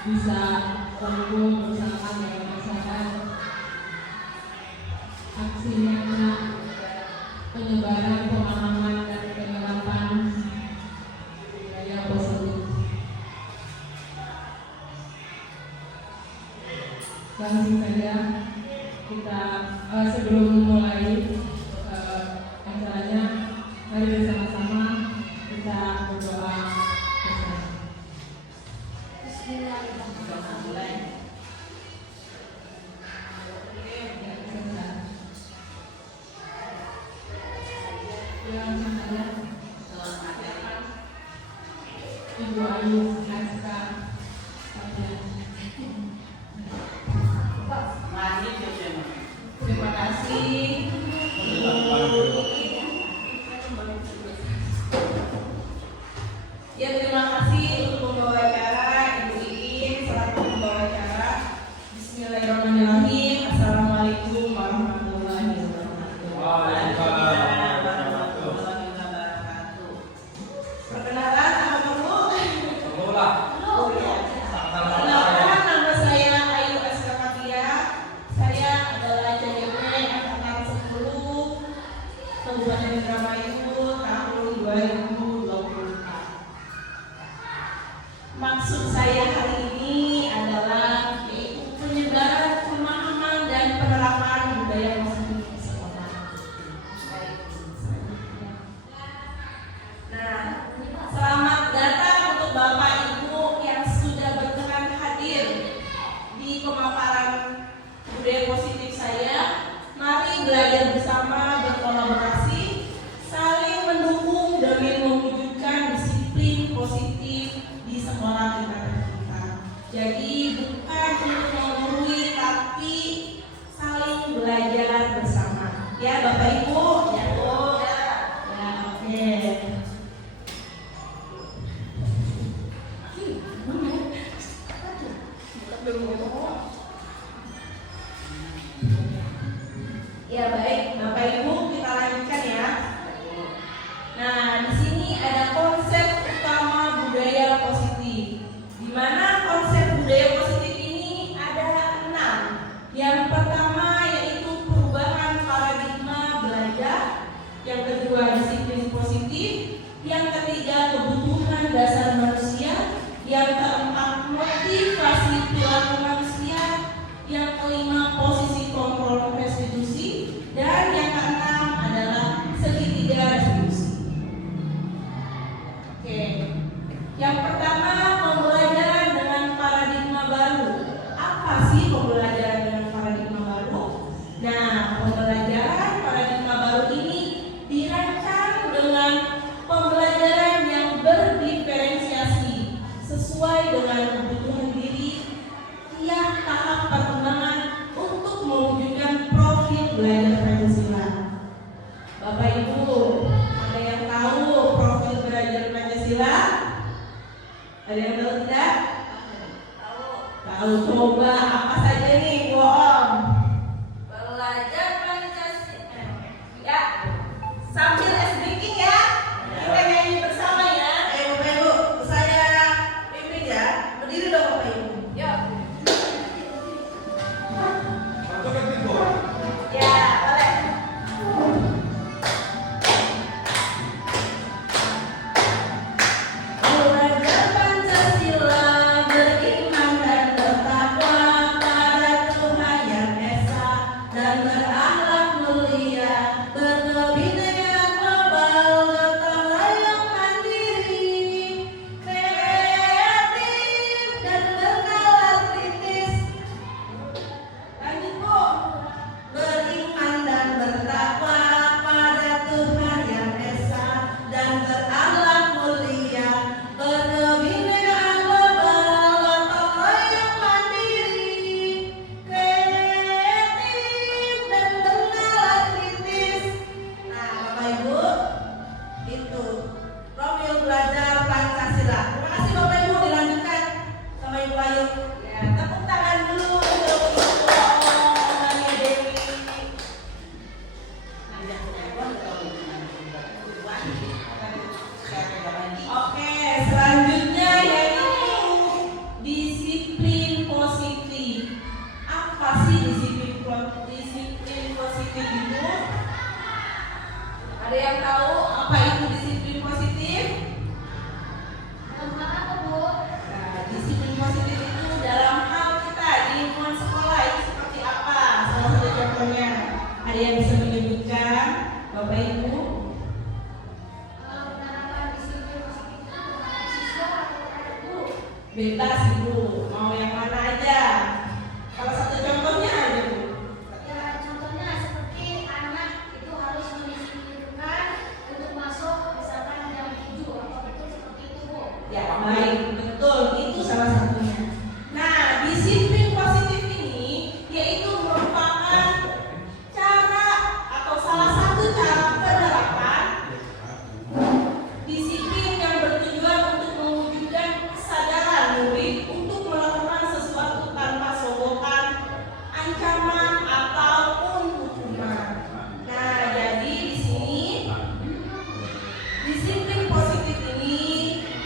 bisa kumpul bersama dan merasakan aksi nyata penyebaran pemahaman dan penerapan budaya positif. Langsung saja kita sebelum mulai acaranya, mari bersama-sama kita berdoa bersama. Ibu Ayu Naska terima kasih. Ya, terima kasih untuk pembawa acara Ibu Iin selaku pembawa acara. Bismillahirrahmanirrahim. Assalamualaikum warahmatullahi wabarakatuh. Waalaikumsalam warahmatullahi wabarakatuh. Perkenalan apa perlu? Perlu lah. Perkenalkan, nama saya Ayu Naska Fatia. Saya adalah CDP angkatan 10 Kabupaten Indramayu tahun 2024. Maksud saya hari ini adalah yaitu penyebaran pemahaman dan penerapan budaya positif di sekolah. Nah, selamat datang untuk Bapak Ibu yang sudah berkenan hadir di pemaparan budaya positif saya. Mari belajar bersama, berkolaborasi, saling mendukung demi mewujudkan disiplin positif di sekolah kita. Jadi bukan untuk menggurui, tapi saling belajar bersama. Ya Bapak Ibu, ya Bu. Ya, oke. Ya baik, Bapak Ibu, kita lanjutkan ya. Nah, di sini ada konsep utama budaya positif. Di mana konsep budaya positif ini ada 6. Yang pertama yaitu perubahan paradigma belajar. Yang kedua disiplin positif. Yang ketiga kebutuhan dasar manusia. Yang keempat motivasi perilaku manusia. Yang kelima posisi kontrol restitusi. Dan yang keenam adalah segitiga restitusi. Oke. Yang pertama, pembelajaran dengan paradigma baru. Apa sih pembelajaran dengan paradigma baru? Nah, pembelajaran paradigma baru ini dirancang dengan pembelajaran yang berdiferensiasi sesuai dengan kebutuhan diri tiap tahap perkembangan untuk mewujudkan profil belajar Pancasila. Bapak Ibu, ada yang tahu profil belajar Pancasila? Ada yang tahu tidak? Tahu. Coba apa saja nih, Bu Om? Belajar Pancasila. Ya, sambil speaking ya. Kita nyanyi bersama ya. Bapak Ibu, saya pimpin ya. Berdiri dong Bapak Ibu. Yuk. Ya, boleh. Belajar Pancasila, beriman dan bertakwa, ancaman ataupun hukuman. Nah, jadi di sini disiplin positif ini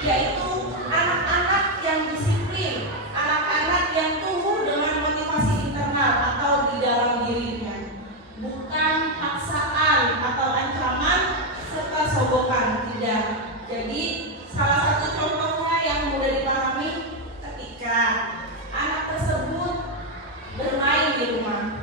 yaitu anak-anak yang disiplin, anak-anak yang tumbuh dengan motivasi internal atau di dalam dirinya, bukan paksaan atau ancaman serta sogokan, tidak. Jadi salah satu contohnya yang mudah dipahami ketika anak tersebut bermain di rumah,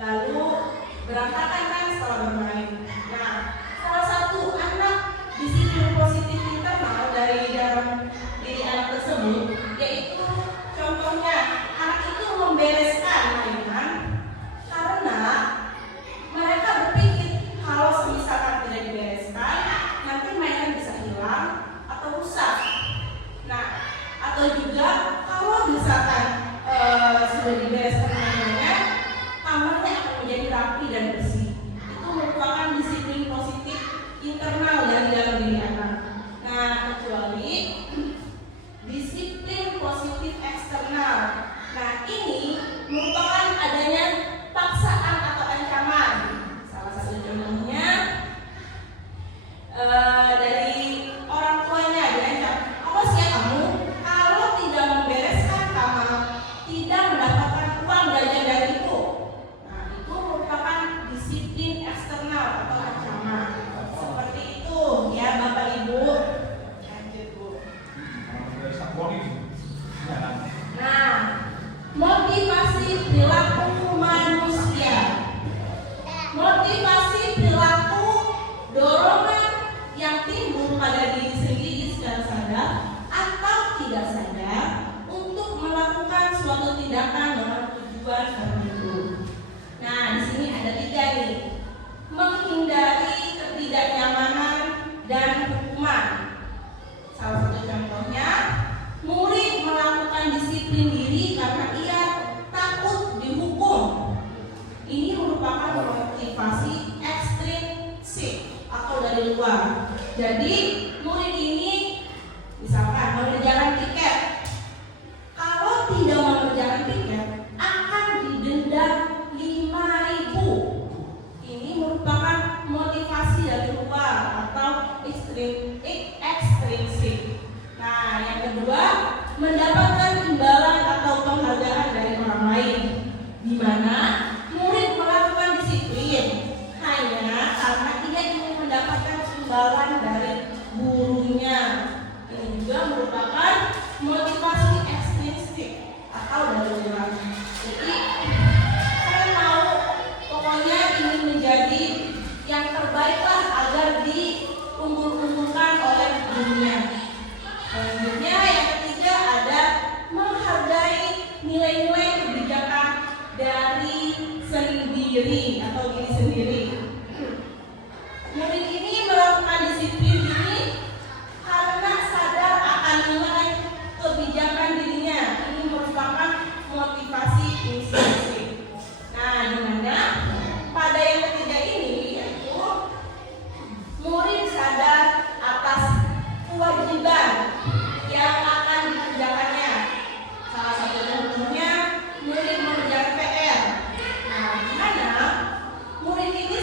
lalu berantakan kan setelah bermain. Nah, salah satu anak disiplin positif internal dari dalam diri anak tersebut yaitu contohnya anak itu membereskan mainan karena mereka berpikir kalau misalkan tidak dibereskan nanti mainan bisa hilang atau rusak. Nah, atau juga kalau misalkan sudah dibereskan mainannya, kamarnya akan menjadi rapi dan bersih. Itu merupakan disiplin positif internal dari dalam diri anak. Nah, kecuali disiplin positif eksternal. Nah, ini merupakan adanya paksaan atau ancaman. Salah satu contohnya dari orang tuanya diancam, awas ya kamu kalau tidak membereskan kamar tidak mendapatkan uang gajian dari ibu. Nah, itu merupakan disiplin eksternal atau ancaman. Seperti itu ya Bapak Ibu. Lanjut Bu. Nah, motivasi perilaku manusia. Motivasi perilaku dorongan yang timbul pada diri sendiri secara sadar atau tidak sadar untuk melakukan suatu tindakan dengan tujuan tertentu. Nah, di sini ada 3 nih. Menghindari ketidaknyamanan dan hukuman. Salah satu contohnya, murid melakukan disiplin diri karena ia takut dihukum. Ini merupakan motivasi ekstrinsik atau dari luar. Jadi murid ini misalkan mengerjakan tiket, kalau tidak mengerjakan tiket akan didenda 5.000. Ini merupakan motivasi dari luar atau ekstrinsik. Nah, yang kedua, mendapatkan imbalan atau penghargaan dari orang lain, di mana murid melakukan disiplin hanya karena ia ingin mendapatkan imbalan dari gurunya. Ini juga merupakan motivasi ekstrinsik atau dari luar. Jadi saya mau pokoknya ingin menjadi yang terbaiklah agar diunggul-unggulkan oleh dunia. Selanjutnya yang ketiga ada menghargai nilai-nilai kebijakan dari sendiri atau diri sendiri. Murid ini melakukan disiplin ini karena sadar akan nilai kebijakan dirinya. Ini merupakan motivasi intrinsik. Nah, di mana pada yang ketiga ini yaitu murid sadar atas kewajiban yang akan dikerjakannya. Salah satu contohnya murid mengerjakan PR. Nah, di mana murid ini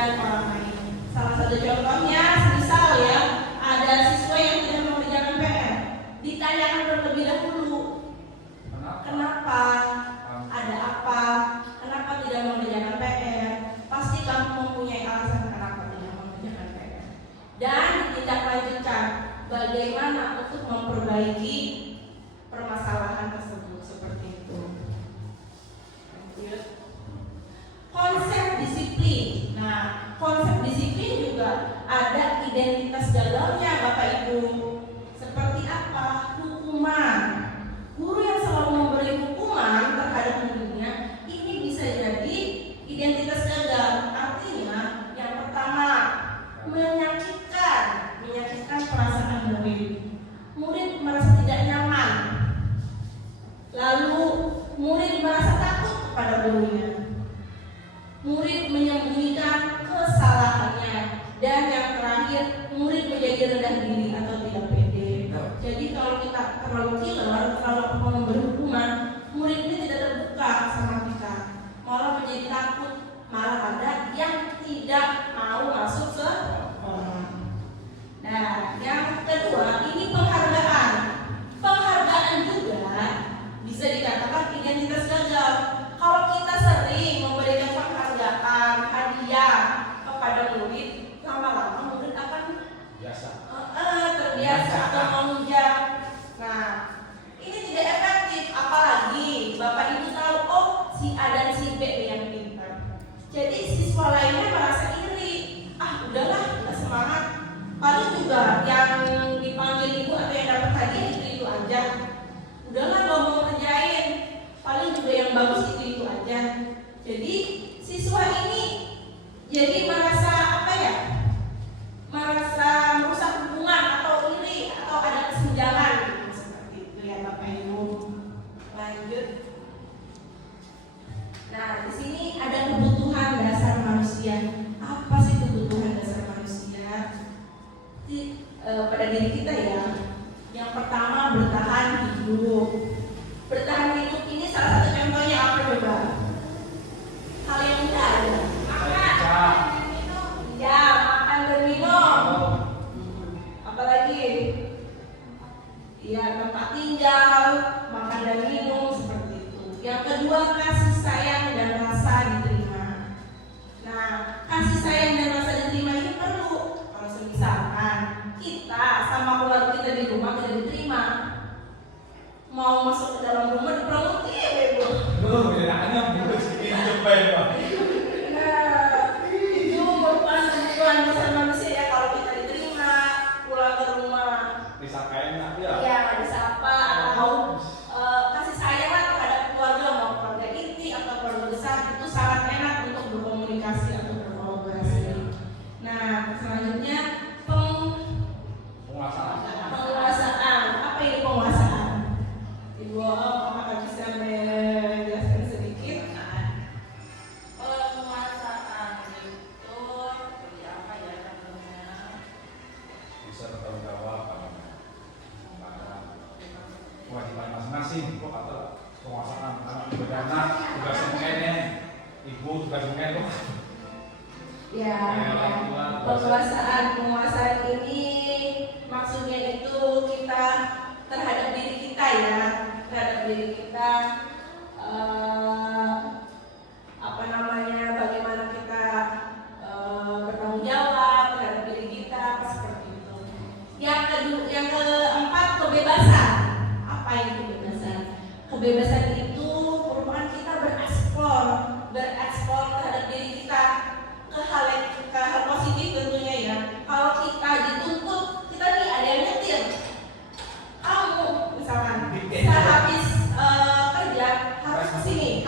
dan orang lain. Salah satu contohnya, misal ya, ada siswa yang tidak mengerjakan PR, ditanyakan terlebih dahulu, kenapa? Ada apa? Kenapa tidak mengerjakan PR? Pasti kamu mempunyai alasan kenapa tidak mengerjakan PR. Dan ditindaklanjutkan bagaimana untuk memperbaiki permasalahan tersebut seperti itu. Lanjut. Konsep disiplin. Nah, konsep disiplin juga ada identitas gagalnya, Bapak Ibu. Seperti apa? Hukuman. Guru yang selalu memberi hukuman terhadap muridnya, ini bisa jadi identitas gagal. Artinya, yang pertama, menyakitkan perasaan murid. Murid merasa tidak nyaman. Lalu, murid merasa takut kepada gurunya. Murid menyembunyikan kesalahannya. Dan yang terakhir, murid menjadi rendah diri atau tidak pede. Jadi kalau kita terlalu killer, terlalu memberi hukuman, murid ini tidak terbuka sama kita, malah menjadi takut, malah ada yang tidak mau masuk ke orang. Nah, yang kedua ini penghargaan. Penghargaan juga bisa dikatakan identitas gagal. Kalau kita sering memberikan penghargaan, hadiah kepada murid, lama-lama murid akan terbiasa atau memuja. Nah, ini tidak efektif. Apalagi Bapak Ibu tahu, oh si A dan si B yang pintar. Jadi siswa lainnya merasa iri. Ah udahlah, kita semangat. Paling juga yang dipanggil ibu atau yang dapat hadiah itu aja. Udahlah gak mau ngerjain. Paling juga yang bagus itu aja. Jadi siswa ini jadi merasa apa ya? Merasa merusak hubungan atau iri atau ada kesenjangan gitu, seperti itu ya Bapak Ibu. Lanjut. Nah, di sini ada kebutuhan dasar manusia. Apa sih kebutuhan dasar manusia? Pada diri kita ya. Yang pertama bertahan hidup. Bertahan hidup ini salah satu contohnya apa coba? Hal yang mudah ada. Makan, minum. Ya, makan dan minum. Apalagi? Ya, tempat tinggal, makan dan minum seperti itu. Yang kedua kasih sayang dan rasa diterima. Nah, kasih sayang dan rasa diterima ini perlu. Kalau misalkan kita sama keluarga kita di rumah tidak diterima, mau masuk ke dalam rumah dipromosi ya Ibu. Bedanya buruk sih jepet Pak. Nah, itu merupakan kebutuhan dasar manusia ya, kalau kita diterima pulang ke rumah. Disakain tak ya? Iya, disapa atau kasih sayang lah terhadap keluarga, mau keluarga inti atau keluarga besar, itu sangat enak untuk berkomunikasi atau berkolaborasi. Nah, selanjutnya penguasaan. Apa ini penguasaan? Ibu apakah bisa menjelaskan sedikit? Penguasaan itu seperti apa ya contohnya? Bisa bertanggung jawab pada kewajiban masing-masing. Kok kata penguasaan anak berdana tugas semuanya, ibu tugas semuanya kok. Ya, penguasaan ini maksudnya itu kita terhadap diri kita ya, bagaimana kita bertanggung jawab terhadap diri kita, apa seperti itu. Yang keempat kebebasan. Apa itu kebebasan? Kebebasan itu merupakan kita bereksplor terhadap diri kita ke hal positif tentunya ya. Kalau kita dituntut, kita nih ada yang nyetir. Kamu misalkan sehabis kerja harus kesini,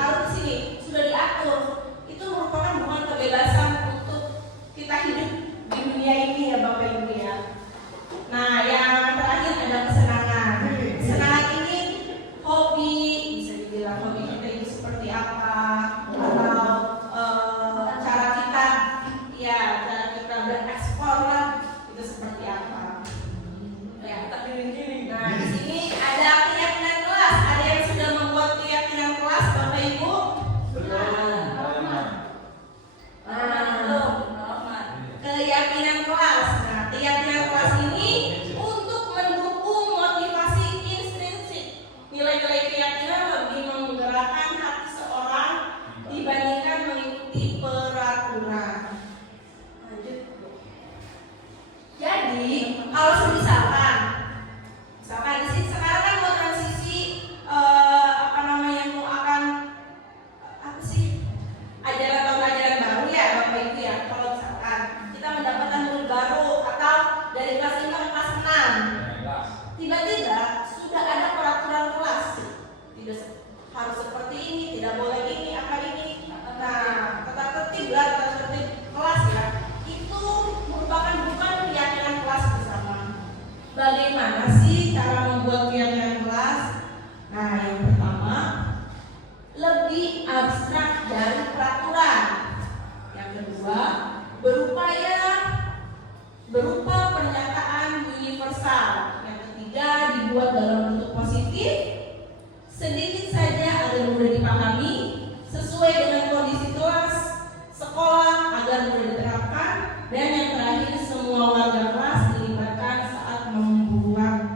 peraturan. Lanjut. Jadi, kalau misalkan di sini sekarang kan mau transisi mau akan ajaran baru ya Bapak Ibu ya. Kalau misalkan kita mendapatkan murid baru atau dari kelas 5 ke kelas 6, tiba-tiba sudah ada peraturan kelas. Tidak harus seperti ini, tidak boleh ini, apa ini. Nah, tata tertib kelas ya. Itu merupakan bukan keyakinan kelas bersama. Bagaimana sih cara membuat keyakinan kelas? Nah, yang pertama, lebih abstrak dari peraturan. Yang kedua, berupa pernyataan universal. Yang ketiga, dibuat dalam bentuk positif, sedikit saja agar mudah dipahami, sesuai dengan kondisi kelas, sekolah agar mudah diterapkan, dan yang terakhir semua warga kelas dilibatkan saat membuat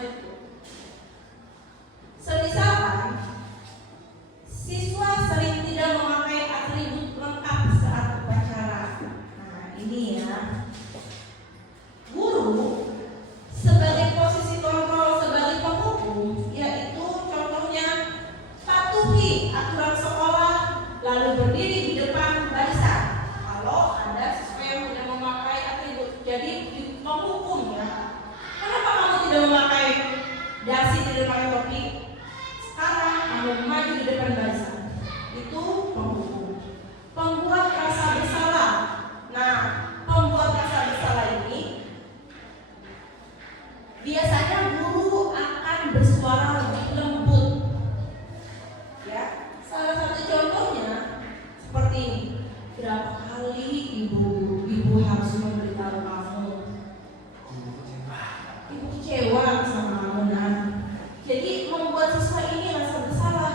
lanjut. Semisalkan siswa sering tidak memakai atribut lengkap saat upacara. Nah, ini ya. Guru sebagai posisi kontrol sebagai penghukum, yaitu contohnya patuhi aturan sekolah lalu berdiri di depan barisan. Kalau ada siswa yang tidak memakai atribut, jadi penghukum ya. Kenapa kamu tidak memakai dasi, tidak memakai topi? Sekarang kamu maju di depan barisan. Itu penghukum. Pembuat rasa bersalah. Nah, pembuat rasa bersalah ini biasanya guru akan bersuara lebih lembut. Ya, salah satu contohnya seperti ini. Berapa kali ibu harus memberitahu kamu? Ibu kecewa sama kamu, Nan. Jadi membuat siswa ini rasa bersalah.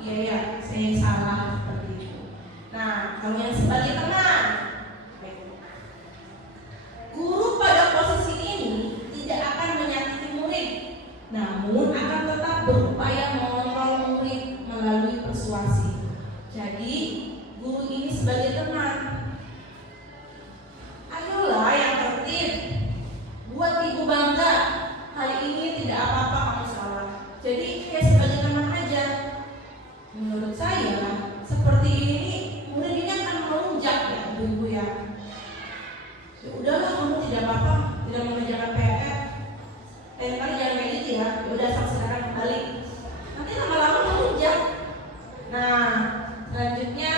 Iya ya, saya yang salah seperti itu. Nah, kalau yang sebagai teman, guru pada posisi ini tidak akan menyakiti murid, namun akan tetap berupaya mengontrol murid melalui persuasi. Jadi guru ini sebagai teman, ayolah yang tertib, buat ibu bangga. Kali ini tidak apa-apa kamu salah. Jadi kayak sebagai teman aja. Menurut saya seperti ini murid ini akan melunjak ya ibu ya. Ya udahlah, kamu tidak apa-apa, tidak mengerjakan PR. Lain kali jangan kayak gitu ya. Ya udah, sekarang balik. Nanti lama-lama melunjak. Nah, selanjutnya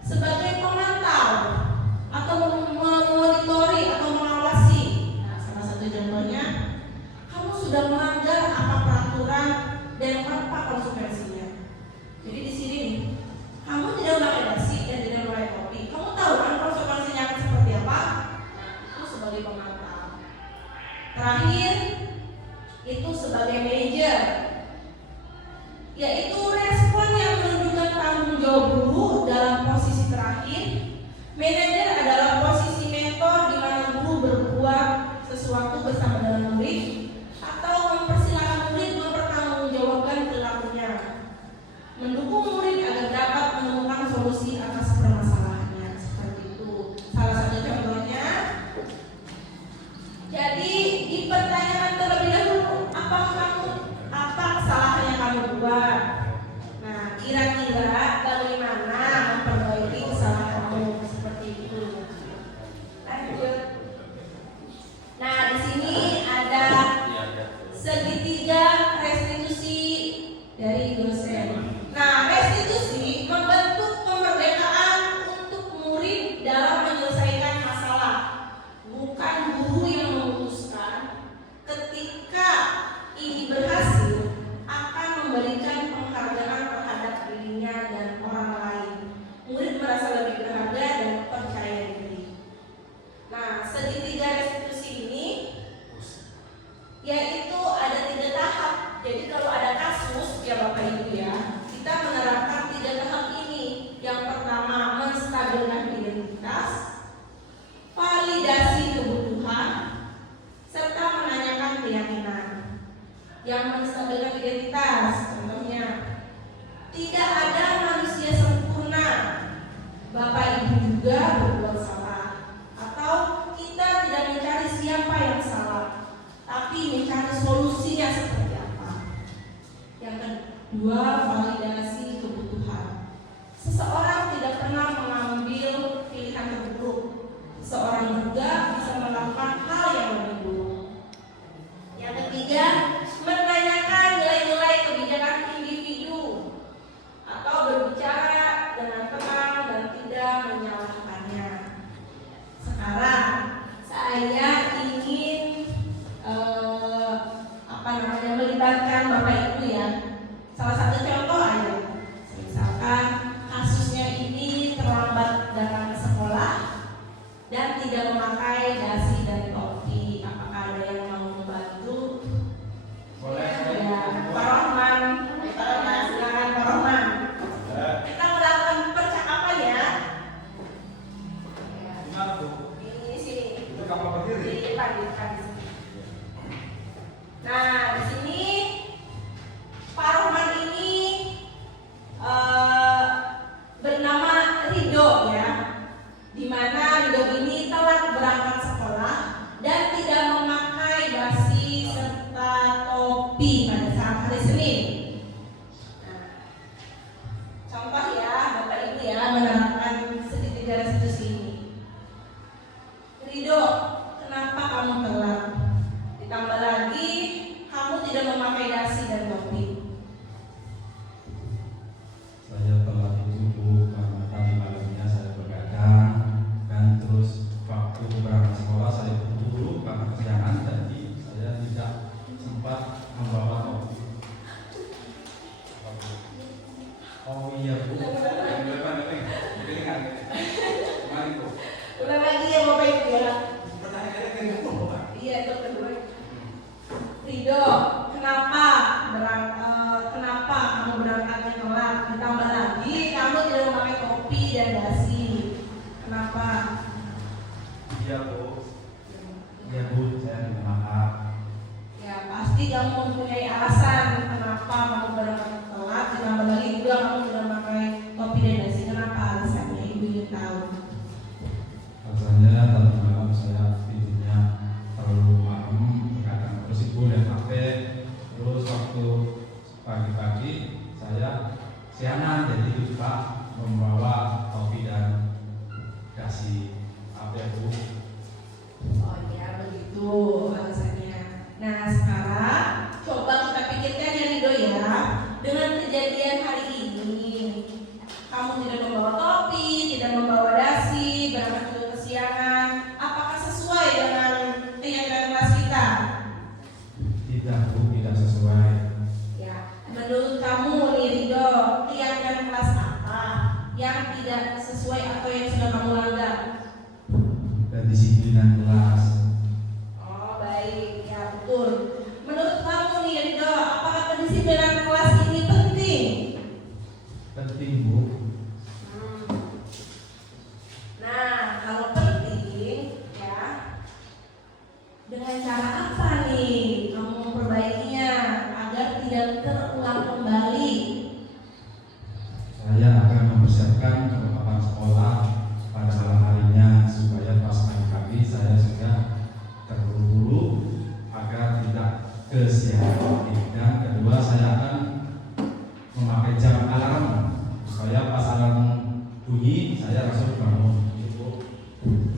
sebagai pemantau atau memonitori atau mengawasi. Nah, salah satu contohnya, kamu sudah melanggar apa peraturan dan apa konsekuensinya. Jadi di sini nih, kamu tidak memakai dasi dan tidak memakai topi. Kamu tahu kan konsekuensinya akan seperti apa? Itu sebagai pemantau. Terakhir, itu sebagai manajer, yaitu respon yang menunjukkan tanggung jawab guru dalam posisi terakhir. Manajer adalah posisi mentor di mana guru berbuat sesuatu bersama dengan murid atau mempersilahkan murid mempertanggungjawabkan perilakunya, mendukung murid agar dapat menemukan solusi atas permasalahannya. Seperti itu. Salah satu contohnya. Jadi dipertanyakan terlebih dahulu, apa kesalahan yang kamu buat? Nah, kira-kira bagaimana memperbaiki kesalahan kamu? Seperti itu. Lanjut. Nah, di sini ada segitiga restitusi dari dosen. Nah, restitusi membentuk kemerdekaan untuk murid dalam menyelesaikan masalah, bukan guru yang memutuskan. Ketika ini berhasil, akan memberikan penghargaan terhadap dirinya dan orang lain. Murid merasa lebih berharga dan percaya diri. Nah, segitiga restitusi ini yaitu ada 3 tahap. Jadi kalau ada kasus ya Bapak Ibu ya, kita menerapkan 3 tahap ini. Yang pertama, menstabilkan identitas, validasi kebutuhan, serta menanyakan keyakinan. Yang menstabilkan identitas, contohnya, tidak ada manusia sempurna. Bapak Ibu juga berbuat salah. Atau kita tidak mencari siapa yang salah, tapi mencari solusinya seperti apa. Yang kedua, validasi kebutuhan. Seseorang tidak pernah mengambil pilihan terburuk. Seseorang juga bisa melakukan hal yang lebih buruk. Yang ketiga, menanyakan nilai-nilai kebijakan individu atau berbicara dengan tenang dan tidak menyalahkannya. Sekarang saya ingin melibatkan Bapak Ibu ya. Salah satu contoh aja. Misalkan kasusnya ini terlambat datang ke sekolah dan tidak memakai dasi dan topi. Apakah ada yang mau membantu? Boleh. Ya, Pak Rohman. Silakan Pak Rohman. Kita melakukan percakapan ya. Gimana tuh? Di sini. Itu kapal berdiri? Di depan. Rido, kenapa kamu berangkatnya telat? Ditambah lagi kamu tidak memakai topi dan dasi. Kenapa? Iya Bu. Iya Bu, saya minta maaf. Ya pasti kamu mempunyai alasan kenapa kamu berangkat telat. Ditambah lagi juga kamu tidak memakai topi dan dasi. Kenapa alasannya? Ibu ingin tahu. Alasannya tadi malam saya tidurnya terlalu malam, begadang terus ibu lihat HP. Terus waktu pagi-pagi saya siangan, jadi lupa membawa topi dan dasi. Apa ya Bu? Oh iya begitu alasannya. Nah sekarang coba kita pikirkan ya Rido ya, dengan kejadian hari ini kamu tidak membawa topi, tidak membawa dasi, berangkat juga kesiangan. Apakah sesuai dengan keyakinan kelas kita? Tidak Bu, tidak sesuai. Ya, menurut kamu nih Rido, keyakinan kelas apa yang tidak sesuai atau yang sudah kamu langgar? Kedisiplinan kelas. Oh baik, ya betul. Menurut kamu nih Rido, apakah kedisiplinan kelas ini penting? Penting Bu. Nah, kalau penting ya, dengan cara apa nih kamu memperbaikinya agar tidak terulang kembali? Saya akan mempersiapkan kelengkapan sekolah pada malam harinya supaya pas pagi saya sudah terburu-buru agar tidak kesiangan. Dan kedua, saya akan memakai jam alarm supaya pas alarm bunyi saya langsung bangun. Ibu.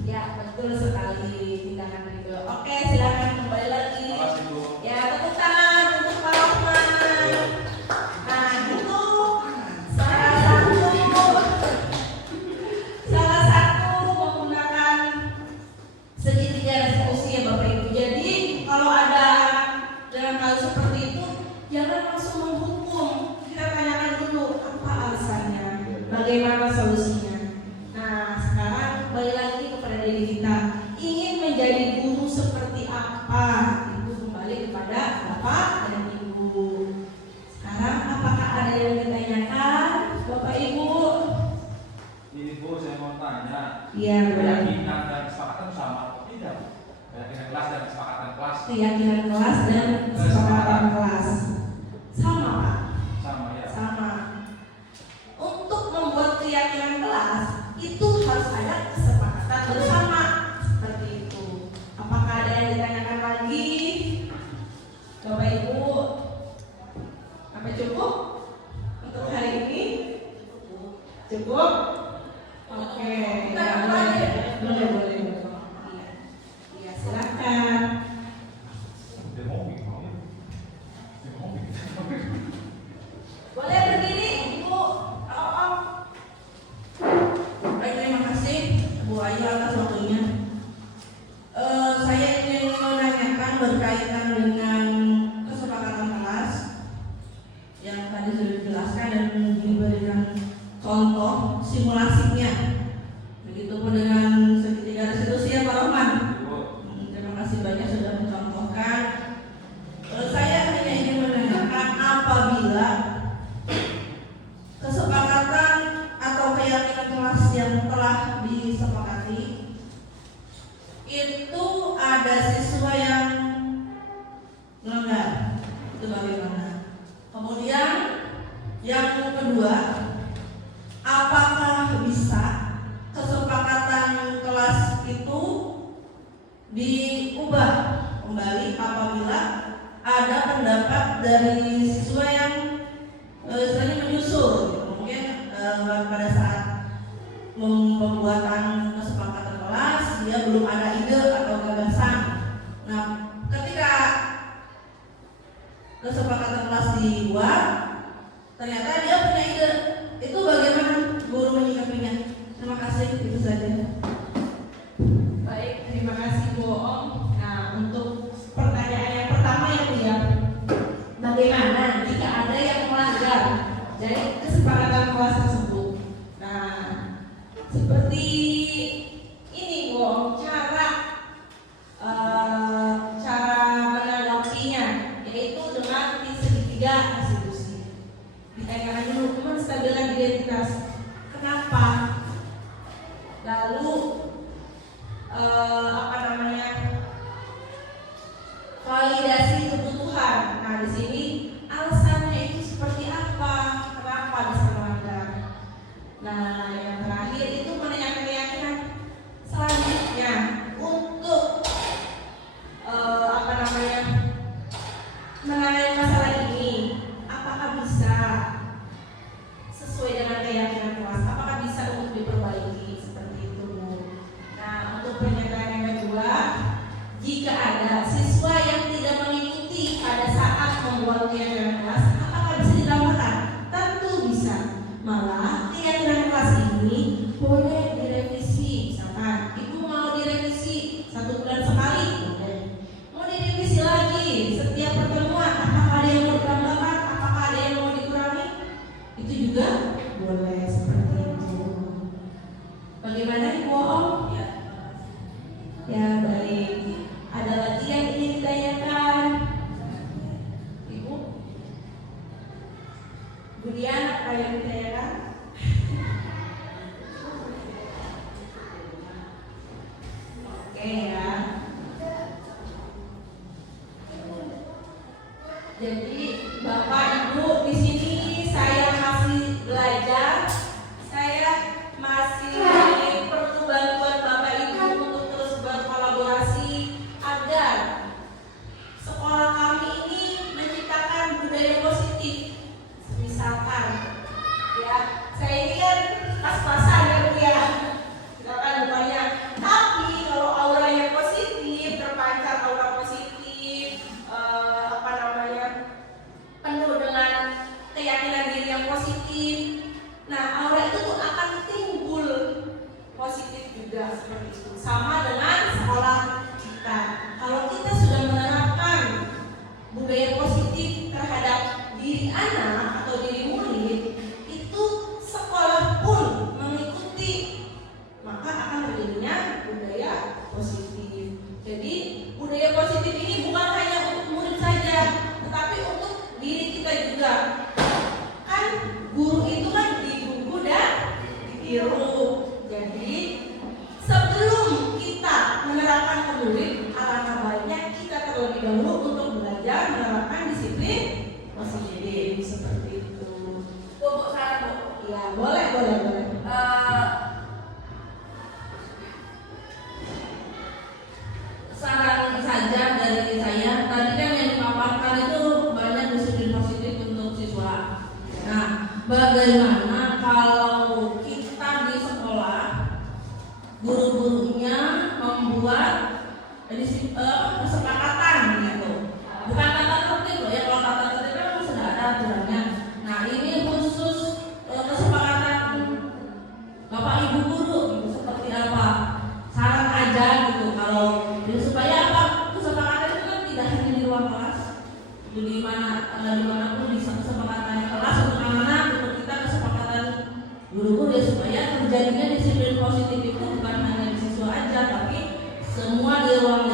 Ya betul sekali tindakan Rido. Oke silakan kembali lagi. Terima kasih Bu. Ya tepuk tangan untuk Pak Rahman. Nah itu salah satu menggunakan segitiga resolusi ya Bapak Ibu. Jadi kalau ada dalam hal seperti itu jangan langsung menghukum. Kita tanyakan dulu apa alasannya, bagaimana solusinya. Nah sekarang kembali lagi kepada diri kita, ingin menjadi guru seperti apa? Ibu kembali kepada Bapak dan Ibu. Sekarang apakah ada yang ditanyakan Bapak Ibu? Ini Bu, saya mau tanya. Iya boleh. Keyakinan dan kesepakatan sama atau tidak? Keyakinan kelas dan kesepakatan kelas Keyakinan kelas dan kesepakatan kelas sama Pak. sama ya. Sama. Untuk membuat keyakinan kelas itu harus ada kesepakatan bersama seperti itu. Apakah ada yang ditanyakan lagi, Bapak Ibu? Apa cukup untuk hari ini? Cukup? Oke. Ya, boleh. Iya, silakan. Dia mau bikin mau ya? Dia mau bikin. Boleh berdiri, Ibu. Oh. Baik, terima kasih Bu Ayu atas waktunya. Saya ingin menanyakan berkaitan dengan kesepakatan kelas yang tadi sudah dijelaskan dan diberikan contoh simulasinya. Begitupun dengan segitiga resolusi ya Pak Rahman. Terima kasih banyak sudah mencontohkan. Saya hanya ingin menanyakan apabila kesepakatan atau keyakinan kelas yang telah disepakati itu ada siswa yang melanggar, itu bagaimana? Kemudian yang kedua, apakah bisa kesepakatan kelas itu diubah kembali apabila ada pendapat dari siswa yang istilahnya menyusul gitu. Mungkin pada saat pembuatan kesepakatan kelas dia belum ada ide atau gagasan. Nah, ketika kesepakatan kelas dibuat, ternyata dia punya ide. Itu bagaimana guru menyikapinya? Terima kasih, itu saja. Baik, terima kasih Bu Om. Nah, untuk pertanyaan yang pertama ya Bu ya, bagaimana jika ada yang melanggar dari kesepakatan kelas tersebut? Nah, seperti ini Bu Om, cara menanggapinya 3 institusi. Ditanyakan dulu, teman stabilan identitas. Kenapa? Lalu validasi kebutuhan. Nah, di sini alasannya itu seperti apa? Kenapa bisa melanggar? Nah, yang terakhir itu menanyakan keyakinan. Selanjutnya untuk menangani masalah ini, apakah bisa sesuai dengan keyakinan kelas? Apakah bisa untuk diperbaiki seperti itu? Nah, untuk pernyataan yang kedua, jika ada siswa yang tidak mengikuti pada saat membuat keyakinan kelas, apakah bisa ditambahkan? Tentu bisa. Malah keyakinan kelas ini boleh direvisi. Misalkan ibu mau direvisi 1 bulan sekali, boleh. Mau direvisi lagi setiap pertemuan, apakah ada yang mau ditambahkan? Apakah ada yang mau dikurangi? Itu juga boleh seperti itu. Bagaimana Ibu Om? Ya baik. Ada lagi yang ingin ditanyakan? Ibu? Bu Dian, apa yang ditanyakan? Oke ya. Jadi Bapak Ibu di sini saya masih belajar, saya masih perlu bantuan Bapak Ibu untuk terus berkolaborasi agar sekolah kami ini menciptakan budaya positif. Misalkan, ya saya ini kan pas-pasan ya Bu ya, misalkan bukannya, tapi kalau auranya positif, terpancar aura positif, penuh dengan keyakinan diri yang positif. Nah, aura itu tuh akan timbul positif juga seperti itu. Sama dengan sekolah kita. Kalau kita sudah menerapkan budaya positif terhadap diri anak atau diri murid, itu sekolah pun mengikuti, maka akan terjadinya budaya positif. Jadi budaya positif ini bukan hanya untuk murid saja, tetapi untuk diri kita juga. Kan guru itu kan digugu dan ditiru. Jadi sebelum kita menerapkan ke murid, alangkah baiknya kita terlebih dahulu untuk belajar menerapkan disiplin positif seperti itu. Bu, saran Bu? Ya boleh. Saran saja dari saya. Tadi kan yang dipaparkan itu banyak disiplin positif untuk siswa. Nah, bagaimana kalau kita di sekolah guru-gurunya membuat kesepakatan gitu? Bukan tata tertib loh ya, kalau tata tertib kan sudah ada aturannya. Nah, ini khusus kesepakatan Bapak Ibu guru gitu, seperti apa? Saran aja gitu, kalau supaya apa? Kesepakatan itu kan tidak hanya di ruang kelas, di mana pun bisa kesepakatan kelas untuk anak-anak, untuk kita kesepakatan guru-guru ya, supaya terjadinya disiplin positif itu bukan hanya di siswa aja, tapi semua di ruang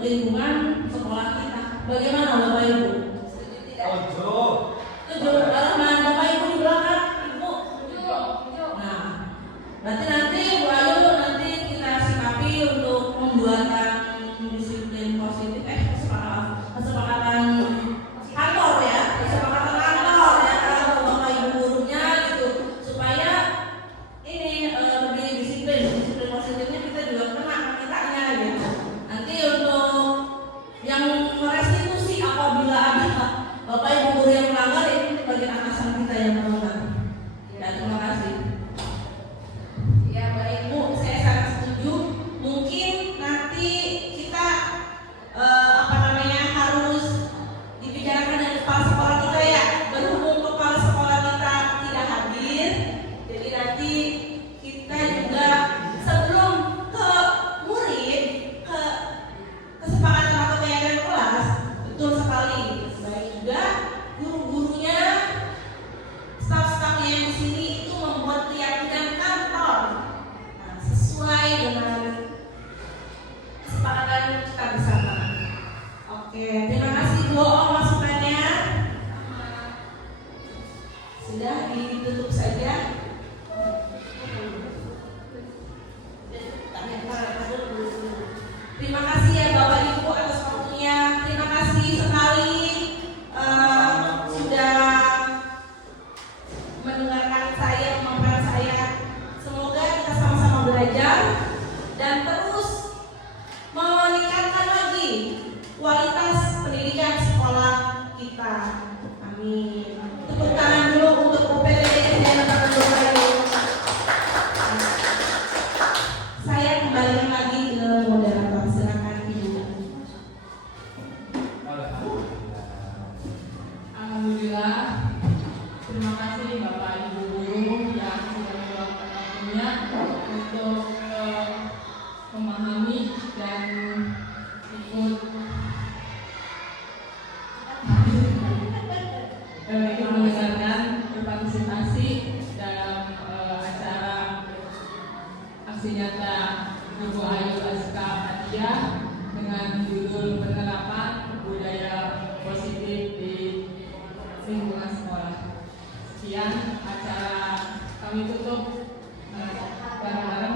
lingkungan sekolah kita. Bagaimana Bapak Ibu? Setuju tidak? Setuju. Bapak Ibu di belakang, Ibu. Nah, berarti nanti Bu Ayu nanti kita sikapi untuk pembuatan disiplin positif, kesepakatan kantor ya, Bapak Ibu gurunya gitu, supaya ini lebih disiplin positifnya kita juga kena kitanya gitu. Nanti untuk yang merestitusi apabila ada Bapak Ibu guru yang melanggar, ini bagian atasan kita yang melanggar. Ya, terima kasih. Ya baik Bu, saya sangat setuju. Mungkin nanti kita harus dibicarakan dengan kepala sekolah kita ya. Berhubung kepala sekolah kita tidak hadir, jadi nanti kita juga sebelum ke murid, ke kesepakatan atau keyakinan kelas, betul sekali. Baik juga guru-gurunya, staf-stafnya yang di sini itu membuat keyakinan kantor. Nah, sesuai dengan kesepakatan kita bersama. Oke, terima kasih Bu Om masukannya. kuliah dengan judul penerapan budaya positif di lingkungan sekolah. Sekian acara kami tutup bareng-bareng